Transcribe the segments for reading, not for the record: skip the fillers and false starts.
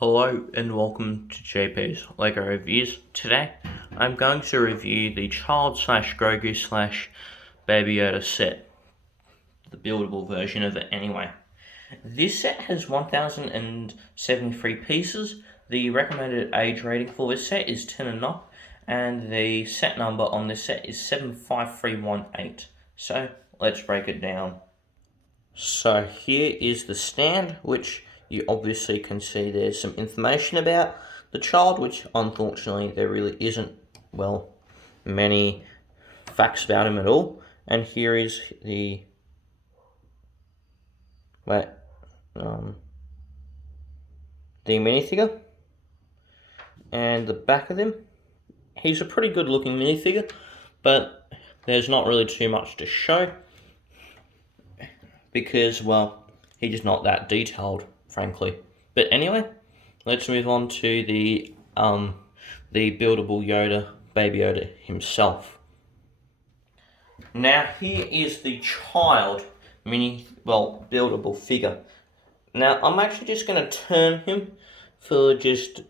Hello and welcome to JP's LEGO Reviews. Today I'm going to review the Child slash Grogu slash Baby Yoda set, the buildable version of it anyway. This set has 1073 pieces. The recommended age rating for this set is 10 and up, and the set number on this set is 75318. So let's break it down. So here is the stand, which you obviously can see there's some information about the child, which unfortunately there really isn't, many facts about him at all. And here is the, the minifigure, and the back of him. He's a pretty good looking minifigure, but there's not really too much to show because, he's not that detailed, frankly. But anyway, let's move on to the buildable Yoda, Baby Yoda himself. Now here is the child buildable figure. Now I'm actually just going to turn him for just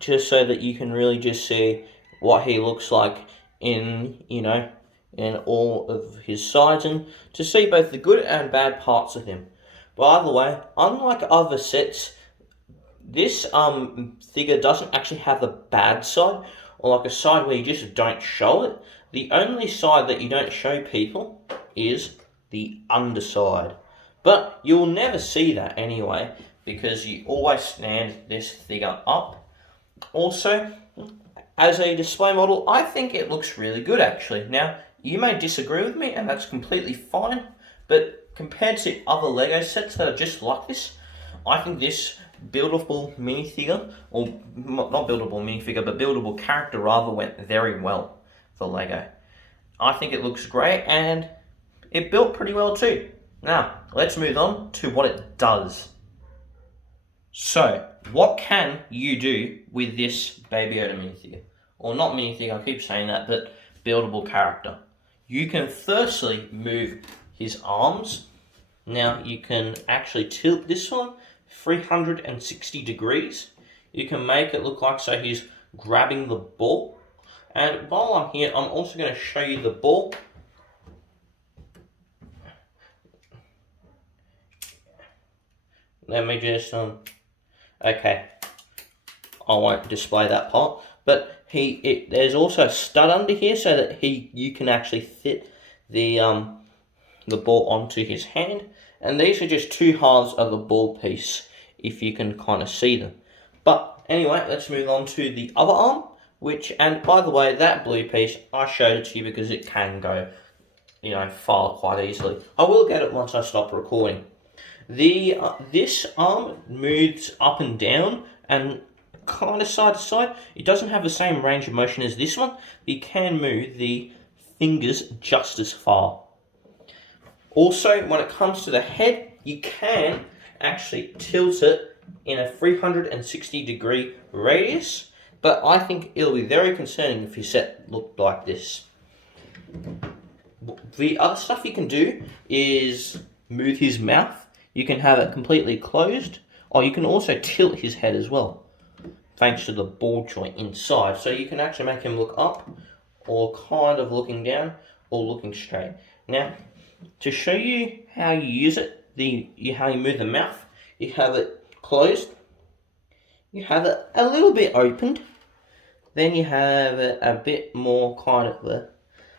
so that you can really just see what he looks like in all of his sides, and to see both the good and bad parts of him. By the way, unlike other sets, this figure doesn't actually have a bad side, or like a side where you just don't show it. The only side that you don't show people is the underside. But you'll never see that anyway, because you always stand this figure up. Also, as a display model, I think it looks really good actually. Now, you may disagree with me, and that's completely fine, but compared to other LEGO sets that are just like this, I think this buildable minifigure, or not buildable minifigure, but buildable character rather, went very well for LEGO. I think it looks great, and it built pretty well too. Now, let's move on to what it does. So, what can you do with this Baby Yoda minifigure? Or not minifigure, I keep saying that, but buildable character. You can firstly move his arms. Now you can actually tilt this one 360 degrees. You can make it look like so he's grabbing the ball. And while I'm here, I'm also going to show you the ball. Let me just okay, I won't display that part, but there's also a stud under here so that you can actually fit the ball onto his hand, and these are just two halves of the ball piece, if you can kind of see them. But anyway, let's move on to the other arm, and by the way, that blue piece, I showed it to you because it can go, far quite easily. I will get it once I stop recording. This arm moves up and down and kind of side to side. It doesn't have the same range of motion as this one, but you can move the fingers just as far. Also, when it comes to the head, you can actually tilt it in a 360 degree radius, but I think it'll be very concerning if your set looked like this. The other stuff you can do is move his mouth. You can have it completely closed, or you can also tilt his head as well, thanks to the ball joint inside. So you can actually make him look up, or kind of looking down, or looking straight. Now, to show you how you use it, how you move the mouth, you have it closed, you have it a little bit opened, then you have it a bit more kind of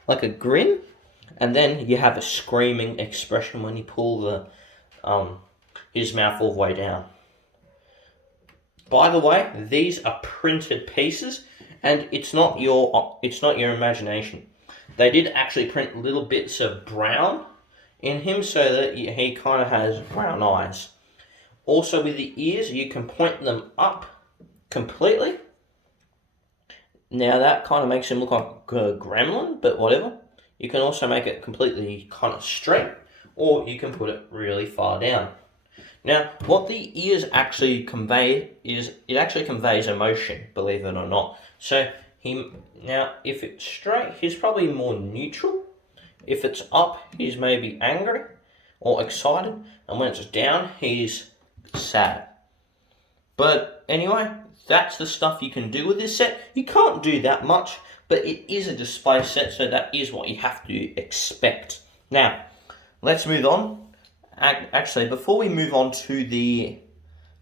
like a grin, and then you have a screaming expression when you pull his mouth all the way down. By the way, these are printed pieces, and it's not your imagination. They did actually print little bits of brown in him so that he kind of has brown eyes. Also with the ears, you can point them up completely. Now that kind of makes him look like a gremlin, but whatever. You can also make it completely kind of straight, or you can put it really far down. Now, what the ears actually convey is, it actually conveys emotion, believe it or not. So, if it's straight, he's probably more neutral. If it's up, he's maybe angry or excited. And when it's down, he's sad. But anyway, that's the stuff you can do with this set. You can't do that much, but it is a display set, so that is what you have to expect. Now, let's move on. Actually, before we move on to the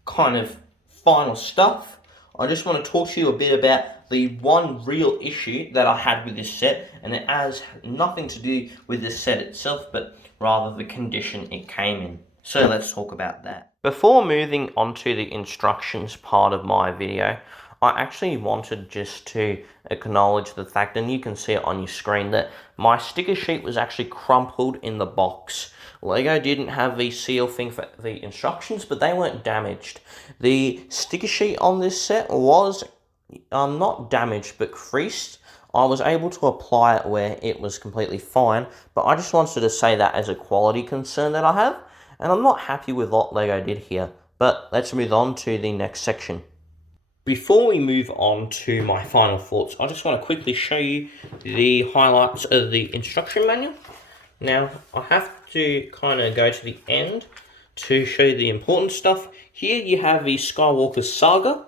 kind of final stuff, I just want to talk to you a bit about the one real issue that I had with this set, and it has nothing to do with the set itself, but rather the condition it came in. So let's talk about that. Before moving on to the instructions part of my video, I actually wanted just to acknowledge the fact, and you can see it on your screen, that my sticker sheet was actually crumpled in the box. Lego didn't have the seal thing for the instructions, but they weren't damaged. The sticker sheet on this set was not damaged, but creased. I was able to apply it where it was completely fine, but I just wanted to say that as a quality concern that I have, and I'm not happy with what Lego did here. But let's move on to the next section. Before we move on to my final thoughts, I just want to quickly show you the highlights of the instruction manual. Now, I have to kind of go to the end to show you the important stuff. Here you have the Skywalker Saga,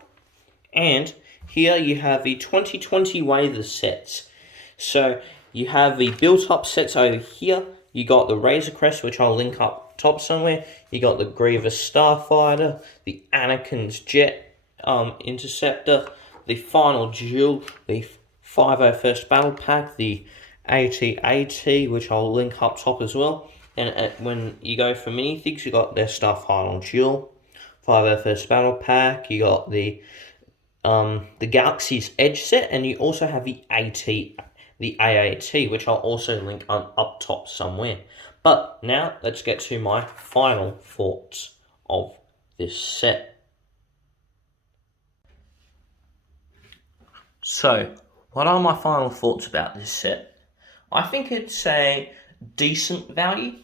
and here you have the 2020 waiver sets. So you have the built-up sets over here. You got the Razorcrest, which I'll link up top somewhere. You got the Grievous Starfighter, the Anakin's Jet Interceptor, the Final Duel, the 501st Battle Pack, the AT-AT, which I'll link up top as well. And when you go for minifigs, you got their Star Final Duel, 501st Battle Pack. You got the Galaxy's Edge set, and you also have the AAT, which I'll also link up top somewhere. But now let's get to my final thoughts of this set. So, what are my final thoughts about this set? I think it's a decent value,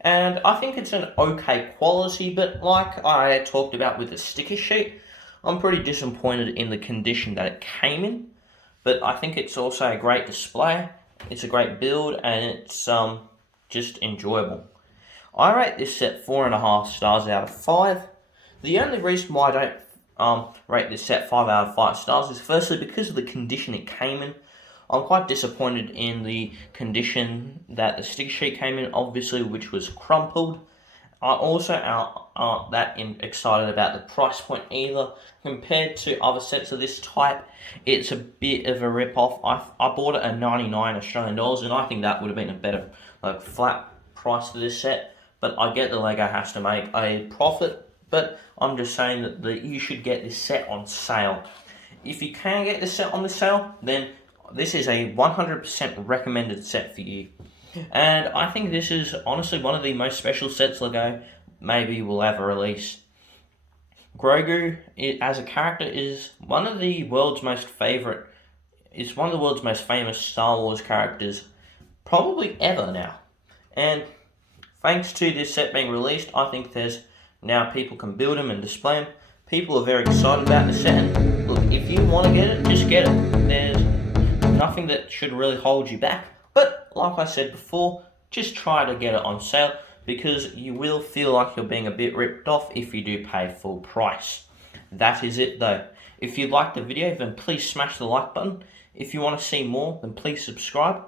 and I think it's an okay quality, but like I talked about with the sticker sheet, I'm pretty disappointed in the condition that it came in, but I think it's also a great display, it's a great build, and it's just enjoyable. I rate this set 4.5 stars out of 5. The only reason why I don't rate this set 5 out of 5 stars is firstly because of the condition it came in. I'm quite disappointed in the condition that the sticker sheet came in, obviously, which was crumpled. I also aren't that excited about the price point either. Compared to other sets of this type, it's a bit of a rip-off. I bought it at 99 Australian dollars, and I think that would have been a better flat price for this set. But I get the Lego has to make a profit, but I'm just saying that you should get this set on sale. If you can get this set on the sale, then this is a 100% recommended set for you. And I think this is honestly one of the most special sets Lego maybe will ever release. Grogu, as a character, is one of the world's most famous Star Wars characters, probably ever now. And thanks to this set being released, I think now people can build them and display them. People are very excited about the set, and look, if you want to get it, just get it. There's nothing that should really hold you back. But like I said before, just try to get it on sale, because you will feel like you're being a bit ripped off if you do pay full price. That is it though. If you liked the video, then please smash the like button. If you want to see more, then please subscribe.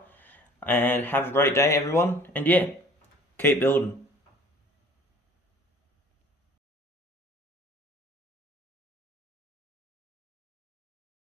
And have a great day, everyone. And yeah, keep building.